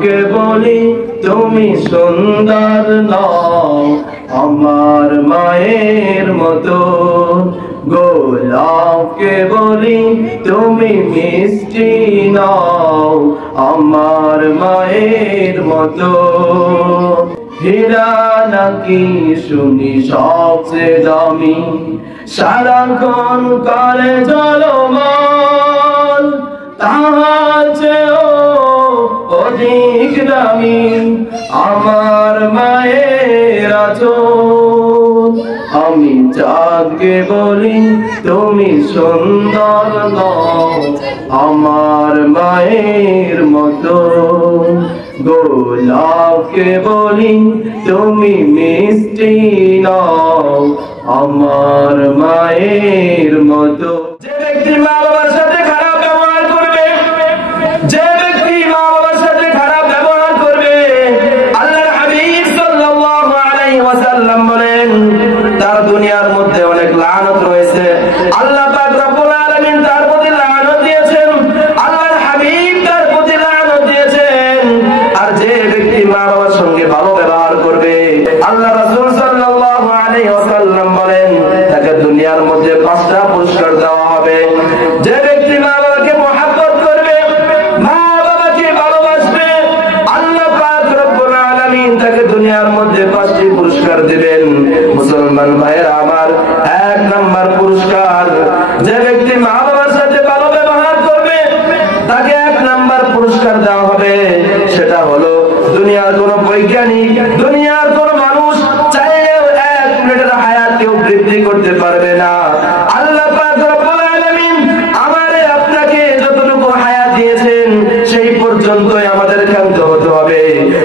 চাঁদকে বলি তুমি সুন্দর নও আমার মায়ের মতো, গোলাপকে বলি তুমি মিষ্টি নও আমার মায়ের মতো। হীরা নাকি শুনি সবচেয়ে দামি, সারাক্ষণ করে ঝলমল, তাহার চেয়েও অধিক দামি আমার মায়ের আঁচল। আমি চাঁদকে বলি তুমি সুন্দর নও আমার মায়ের মতো, গোলাপকে বলি তুমি মিষ্টি নও আমার মায়ের মতো। যে ব্যক্তি মা বাবার সাথে খারাপ ব্যবহার করবে, যে ব্যক্তি মা বাবার সাথে খারাপ ব্যবহার করবে, আল্লাহর হাবিব সাল্লাল্লাহু আলাইহি ওয়াসাল্লাম বলেন তার দুনিয়ার মধ্যে অনেক লানত রয়েছে। আল্লাহ পাক রব্বুল আলামিন তার প্রতি লানত দিয়েছেন, আল্লাহর হাবিব তার প্রতি লানত দিয়েছেন। আর যে ব্যক্তি মা বাবার সঙ্গে ভালো ব্যবহার করবে, আল্লাহ রাসূল সাল্লাল্লাহু আলাইহি ওয়াসাল্লাম বলেন তাকে দুনিয়ার মধ্যে 5টা পুরস্কার দেওয়া হবে। যে ব্যক্তি মা বাবাকে মহব্বত করবে, মা বাবাকে ভালোবাসবে, আল্লাহ পাক রব্বুল আলামিন তাকে দুনিয়ার মধ্যে 5টি পুরস্কার দিবেন। মুসলমান ভাইয়েরা আমার, 1 নাম্বার পুরস্কার, যে ব্যক্তি মা বাবার সাথে ভালো ব্যবহার করবে তাকে 1 নাম্বার পুরস্কার দেওয়া হবে। সেটা হলো দুনিয়ার কোন বৈজ্ঞানিক, দুনিয়ার কোন মানুষ চাইলেও 1 মিনিটের হায়াত কেউ বৃদ্ধি করতে পারবে না। আল্লাহ পাক রব্বুল আলামিন আমারে আপনাকে যতটুকু হায়াত দিয়েছেন সেই পর্যন্তই আমাদের ক্ষান্ত হতে হবে।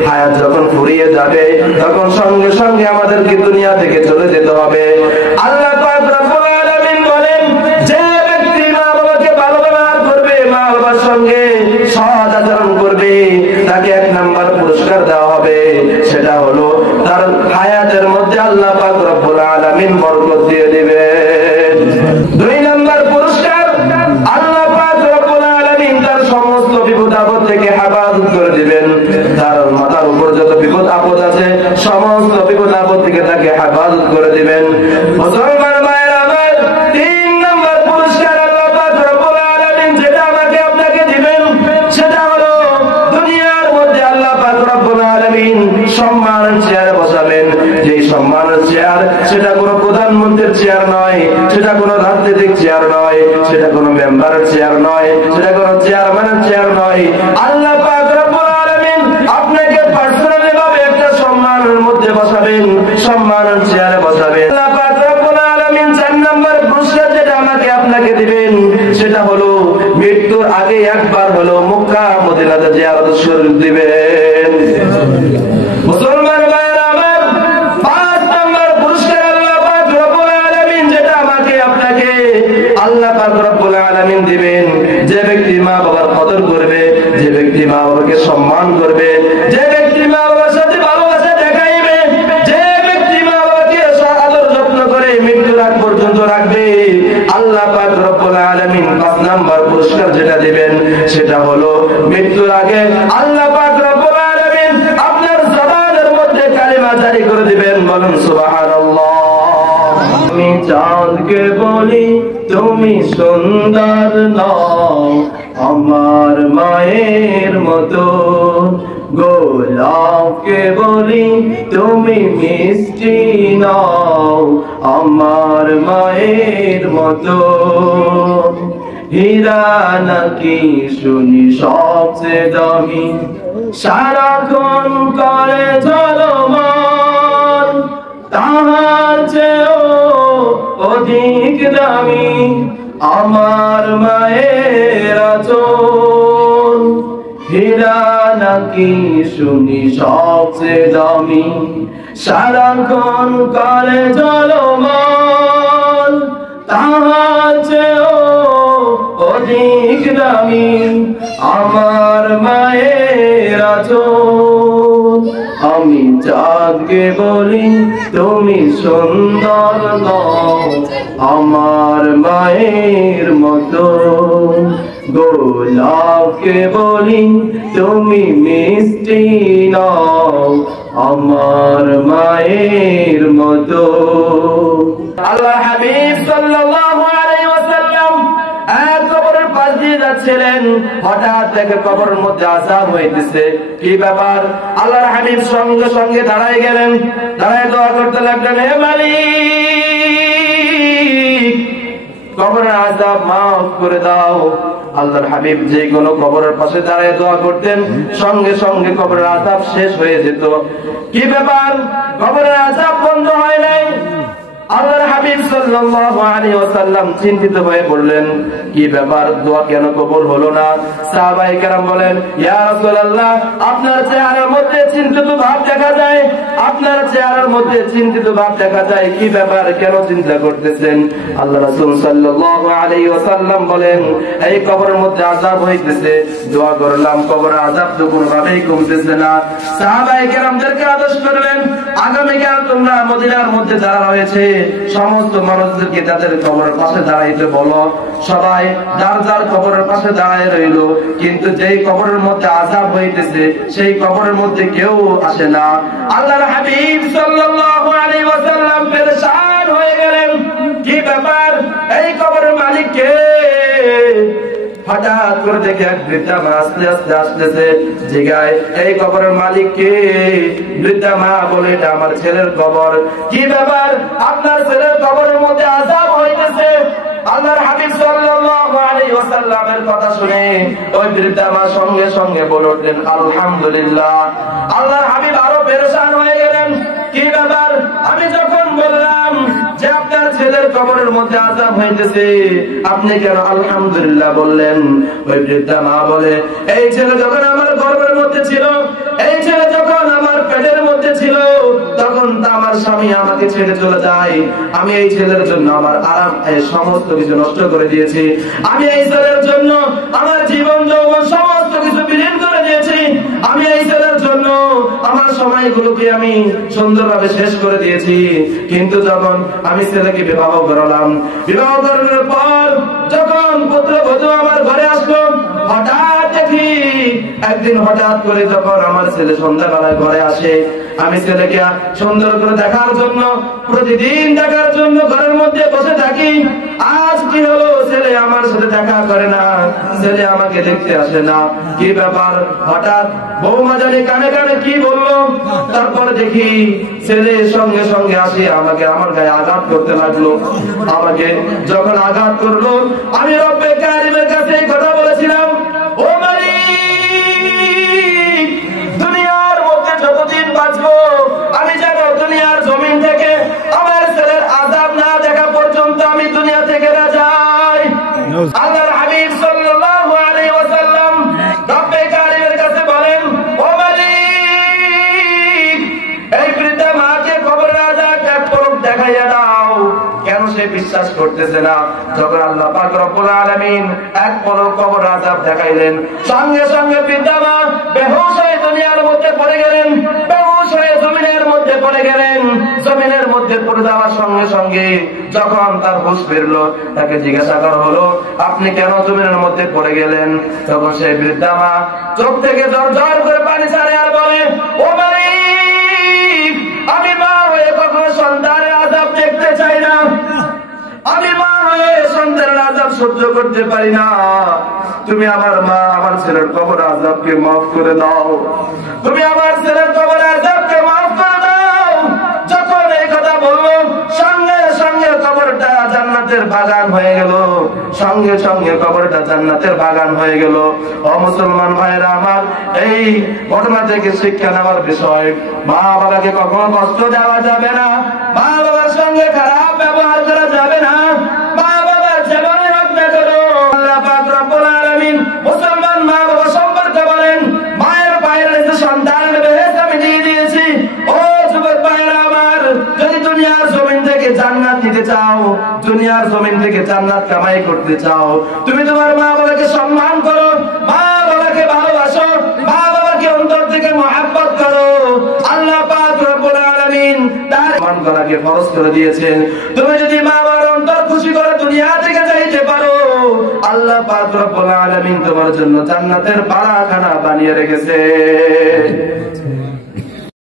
হায়াত যখন ফুরিয়ে যাবে তখন সঙ্গে সঙ্গে আমাদেরকে দুনিয়া থেকে চলে যেতে হবে। আল্লাহ পাক রব্বুল আলামিন বলেন যে ব্যক্তি মা বাবাকে ভালো ব্যবহার করবে, মা বাবার সঙ্গে সৎ আচরণ করবে, তাকে 1 নাম্বার পুরস্কার দেওয়া হবে। সেটা হলো তার হায়াতের মধ্যে আল্লাহ পাক রব্বুল আলামিন বরকত দিয়ে দিবেন। 2 নাম্বার পুরস্কার, আল্লাহ পাক রব্বুল আলামিন তার সমস্ত বিপদ আপদ থেকে হেফাজত করে দিবেন। তার মাথার উপর যত বিপদ আপদ আছে সমস্ত বিপদ আপদ থেকে তাকে হেফাজত করে দিবেন। মুসলমান ভাইয়েরা আমার, 3 নাম্বার পুরস্কার আল্লাহ পাক রব্বুল আলামিন যেটা আমাকে আপনাকে দিবেন সেটা হলো দুনিয়ার মধ্যে আল্লাহ পাক রব্বুল আলামিন সম্মানের চেয়ারে বসাবেন। যেই সম্মানের চেয়ার সেটা কোনো প্রধানমন্ত্রীর চেয়ার নয়, সেটা কোনো রাজনৈতিক চেয়ার নয়, সেটা কোনো মেম্বারের চেয়ার নয়, সেটা কোনো চেয়ারম্যানের চেয়ার নয়। আল্লাহ পাক রব্বুল আলামিন আপনাকে পার্সোনালি ভাবে একটা সম্মানের মধ্যে বসাবেন, সম্মানের চেয়ারে বসাবেন। আল্লাহ পাক রব্বুল আলামিন 4 নাম্বার পুরস্কার যেটা আমাকে আপনাকে দিবেন সেটা হলো মৃত্যুর আগে একবার হলো মক্কা মদিনাতে জিয়ারত শরীফ দিবেন। মুসলমান ভাইয়েরা আমার, 5 নাম্বার পুরস্কার আল্লাহ পাক রব্বুল আলামিন যেটা আমাকে আপনাকে আল্লাহ পাক রব্বুল আলামিন দিবেন, যে ব্যক্তি মা বাবার কদর করবে, যে ব্যক্তি মা বাবাকে সম্মান করবে, যে ব্যক্তি মা বাবার সাথে ভালোবাসা দেখাইবে, যে ব্যক্তি মা বাবাকে আদর যত্ন করে মৃত্যুর আগ পর্যন্ত রাখবে, আল্লাহ পাক রব্বুল আলামিন 5 নাম্বার পুরস্কার যেটা দিবেন সেটা হলো মৃত্যুর আগে আল্লাহ পাক রব্বুল আলামিন আপনার জবানের মধ্যে কালিমা জারি করে দিবেন। বলুন সুবহানাল্লাহ। আমি চাঁদকে বলি তুমি সুন্দর নও আমার মায়ের মতো, গোলাপকে বলি তুমি মিষ্টি নও আমার মায়ের মতো। হীরা নাকি শুনি সবচেয়ে দামি, সারাক্ষণ করে ঝলমল, তাহার চেয়েও অধিক দামি আমার মায়ের আঁচল। হীরা নাকি শুনি সবচেয়ে দামি, সারাক্ষণ করে ঝলমল, তাহার চেয়েও অধিক দামি আমার মায়ের আঁচল। আমি চাঁদকে বলি তুমি সুন্দর নও আমার মায়ের মতো, গোলাপকে বলি তুমি মিষ্টি নাও আমার মায়ের মতো। আল্লাহ হাবিব সাল্লাল্লাহু আলাইহি ওয়াসাল্লাম এক কবরের পাশ দিয়ে যাচ্ছিলেন, হঠাৎ দেখে কবরের মধ্যে আযাব হইতেছে। কি ব্যাপার? আল্লাহর হাবিব সঙ্গে সঙ্গে দাঁড়ায় গেলেন, দাঁড়ায় দোয়া করতে লাগলেন, হে মালিক কবরের আযাব মাফ করে দাও। আল্লাহর হাবিব যে কোনো কবরের পাশে দাঁড়ায় দোয়া করতেন, সঙ্গে সঙ্গে কবরের আযাব শেষ হয়ে যেত। কি ব্যাপার? কবরের আযাব বন্ধ হয় নাই। আল্লাহর হাবিব সাল্লাল্লাহু আলাইহি ওয়াসাল্লাম চিন্তিত হয়ে পড়লেন, কি ব্যাপার, দোয়া কেন কবুল হলো না? সাহাবায়ে কেরাম বলেন, ইয়া রাসূলুল্লাহ আপনার চেহারার মধ্যে চিন্তিত ভাব দেখা যায়, আপনার চেহারার মধ্যে চিন্তিত ভাব দেখা যায়, কি ব্যাপার, কেন চিন্তা করতেছেন? আল্লাহ রাসূল সাল্লাল্লাহু আলাইহি ওয়াসাল্লাম বলেন, এই কবরের মধ্যে আযাব হইতেছে, দোয়া করলাম কবরের আযাব তো কোনোভাবেই কমতেছে না। সাহাবায়ে কেরামদেরকে আদেশ করলেন, আগামীকাল তোমরা মদিনার মধ্যে যারা রয়েছে সমস্ত মানুষদেরকে তাদের কবরের পাশে দাঁড়াইতে বলো। সবাই যার যার কবরের পাশে দাঁড়ায় রইল, কিন্তু যেই কবরের মধ্যে আযাব হইতেছে সেই কবরের মধ্যে কেউ আসে না। আল্লাহর হাবিব সাল্লাল্লাহু আলাইহি ওয়াসাল্লাম পেরেশান হয়ে গেলেন, কি ব্যাপার, এই কবরের মালিক কে? হঠাৎ করে দেখে এক বৃদ্ধা মা আস্তে আস্তে আসতেছে, জিগায় এই কবরের মালিক কে? বৃদ্ধা মা বলে, এটা আমার ছেলের কবর। কি ব্যাপার? আপনার ছেলের কবরের মধ্যে আযাব হইতেছে। আল্লাহর হাবিব সাল্লাল্লাহু আলাইহি ওয়াসাল্লামের কথা শুনে ওই বৃদ্ধা মা সঙ্গে সঙ্গে বলে উঠলেন, আলহামদুলিল্লাহ। আল্লাহর হাবিব আরো পেরেশান হয়ে গেলেন, কি ব্যাপার, আমি যখন বললাম যে আপনার ছেলের কবরের মধ্যে আযাব হইতেছে, আপনি কেন আলহামদুলিল্লাহ বললেন? ওই বৃদ্ধা মা বলে, এই ছেলে যখন আমার গর্ভের মধ্যে ছিল, এই ছেলে যখন আমার পেটের মধ্যে ছিল, তখন তো আমার স্বামী আমাকে ছেড়ে চলে যায়। আমি এই ছেলের জন্য আমার আরাম সমস্ত কিছু নষ্ট করে দিয়েছি, আমি এই ছেলের জন্য আমার জীবন যৌবন সমস্ত কিছু বিলীন করে দিয়েছি, আমি এই ছেলের জন্য আমার সময়গুলোকে আমি সুন্দরভাবে শেষ করে দিয়েছি। কিন্তু যখন আমি ছেলেকে বিবাহ করালাম, বিবাহ করানোর পর যখন পুত্রবধূ আমার ঘরে আসলো, হঠাৎ দেখি একদিন হঠাৎ করে যখন আমার ছেলে সন্ধ্যাবেলায় ঘরে আসে, আমি ছেলেকে সুন্দর করে দেখার জন্য, প্রতিদিন দেখার জন্য ঘরের মধ্যে বসে থাকি। আজ কি হলো, ছেলে আমার সাথে দেখা করে না, ছেলে আমাকে দেখতে আসে না। কি ব্যাপার? হঠাৎ বৌমা জানি কানে কানে কি বললো, তারপর দেখি ছেলে সঙ্গে সঙ্গে আসে আমাকে আমার গায়ে আঘাত করতে লাগলো। আমাকে যখন আঘাত করলো, আমি রব্বে কারিমের কাছে এই কথা বলেছিলাম, ও মালিক, দুনিয়ার মধ্যে যতদিন বাঁচবো আমি যেন দুনিয়ার জমিন থেকে আমার ছেলের আযাব না দেখা পর্যন্ত আমি দুনিয়া থেকে না যাই। আল্লাহর হাবিব সাল্লাল্লাহু আলাইহি ওয়াসাল্লাম রব্বে কারিমের কাছে বলেন, ও মালিক, এই বৃদ্ধা মাকে কবরের আযাব এক পলক দেখাইয়া দাও। কেন সে বিশ্বাস করতেছে না? যখন আল্লাহ পাক রব্বুল আলামিন এক পলক কবরের আযাব দেখাইলেন, সঙ্গে সঙ্গে বৃদ্ধা মা বেহুশ হয়ে দুনিয়ার মধ্যে পড়ে গেলেন, বেহুশ হয়ে জমিনের মধ্যে পড়ে গেলেন। জমিনের মধ্যে পড়ে যাওয়ার সঙ্গে সঙ্গে যখন তার হুঁশ ফিরলো, তাকে জিজ্ঞাসা করা হলো, আপনি কেন জমিনের মধ্যে পড়ে গেলেন? তখন সেই বৃদ্ধা মা চোখ থেকে ঝর ঝর করে পানি ছাড়ে আর বলে, ও মালিক, আমি মা হয়ে কখনো সন্তানের আযাব দেখতে চাই না, আমি মা হয়ে সন্তানের আযাব সহ্য করতে পারি না। তুমি আমার মা, আমার ছেলের কবর আযাবকে মাফ করে দাও, তুমি আমার ছেলের কবর আযাবকে মাফ করে দাও। যখন এই কথা বললো, সঙ্গে সঙ্গে কবরটা জান্নাতের বাগান হয়ে গেল, সঙ্গে সঙ্গে কবরটা জান্নাতের বাগান হয়ে গেল। ও মুসলমান ভাইরা আমার, এই ঘটনা থেকে শিক্ষা নেওয়ার বিষয়, মা বাবাকে কখনো কষ্ট দেওয়া যাবে না, মা বাবার সঙ্গে খারাপ ব্যবহার করা যাবে না, মা বাবার জীবনে হোক না করো। আল্লাহ পাক রব্বুল আলামিন মুসলমান মা বাবা সম্পর্কে বলেন, মায়ের পায়ের নিচে সন্তানের বেহেশত আমি দিয়ে দিয়েছি। ও যুবক ভাইরা আমার, যদি দুনিয়ার জমিন থেকে জান্নাত নিতে চাও, দুনিয়ার জমিন থেকে জান্নাত কামাই করতে চাও, তুমি তোমার মা বাবাকে সম্মান করো, মা বাবাকে ভালোবাসো, মা বাবাকে অন্তর থেকে মহব্বত করো। আল্লাহ পাক রব্বুল আলামিন তার সম্মান করাকে ফরজ করে দিয়েছেন। তুমি যদি মা বাবার অন্তর খুশি করে দুনিয়া থেকে যাইতে পারো, আল্লাহ পাক রব্বুল আলামিন তোমার জন্য জান্নাতের বাড়াখানা বানিয়ে রেখেছে।